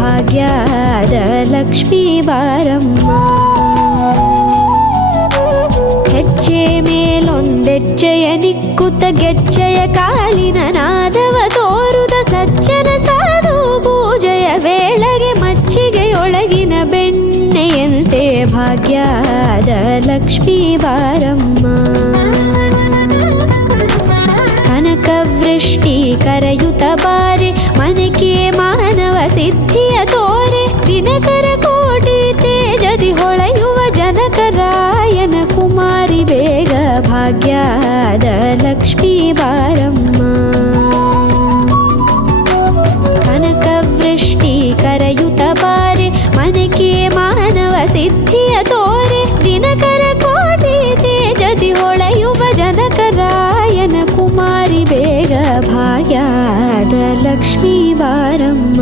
ಭಾಗ್ಯದ ಲಕ್ಷ್ಮೀ ಬಾರಮ್ಮ. ಹೆಜ್ಜೆ ಮೇಲೊಂದೆಜ್ಜೆಯ ನಿಕ್ಕುತ್ತ ಗೆಜ್ಜೆಯ ಕಾಲಿನ ನಾದವ ತೋರುದ ಸಜ್ಜನ ಸಾಧು ಪೂಜೆಯ ವೇಳೆಗೆ ಮಚ್ಚಿಗೆಯೊಳಗಿನ ಬೆಣ್ಣೆಯಂತೆ ಭಾಗ್ಯದ ಲಕ್ಷ್ಮೀ ಬಾರಮ್ಮ. ಕನಕವೃಷ್ಟಿ ಕರೆಯುತ್ತ ಬಾರೆ ಮನಕೆ ಮಾನವ ಸಿದ್ಧಿಯ ತೋರೆ ದಿನಕರ ಕೋಟಿ ತೇಜದಿ ಹೊಳೆಯುವ ಜನಕರಾಯನ ಕುಮಾರಿ ಬೇಗ ಭಾಗ್ಯದ ಲಕ್ಷ್ಮೀ ಬಾರಮ್ಮ. ಕನಕವೃಷ್ಟಿ ಕರೆಯುತ್ತ ಬಾರೆ ಮನಕೆ ಮಾನವ ಸಿದ್ಧಿಯ ತೋರೆ ದಿನಕರ ಕೋಟಿ ತೇಜದಿ ಹೊಳೆಯುವ ಜನಕರಾಯನ ಕುಮಾರಿ ಬೇಗ ಭಾಗ್ಯದ ಲಕ್ಷ್ಮೀ ಬಾರಮ್ಮ.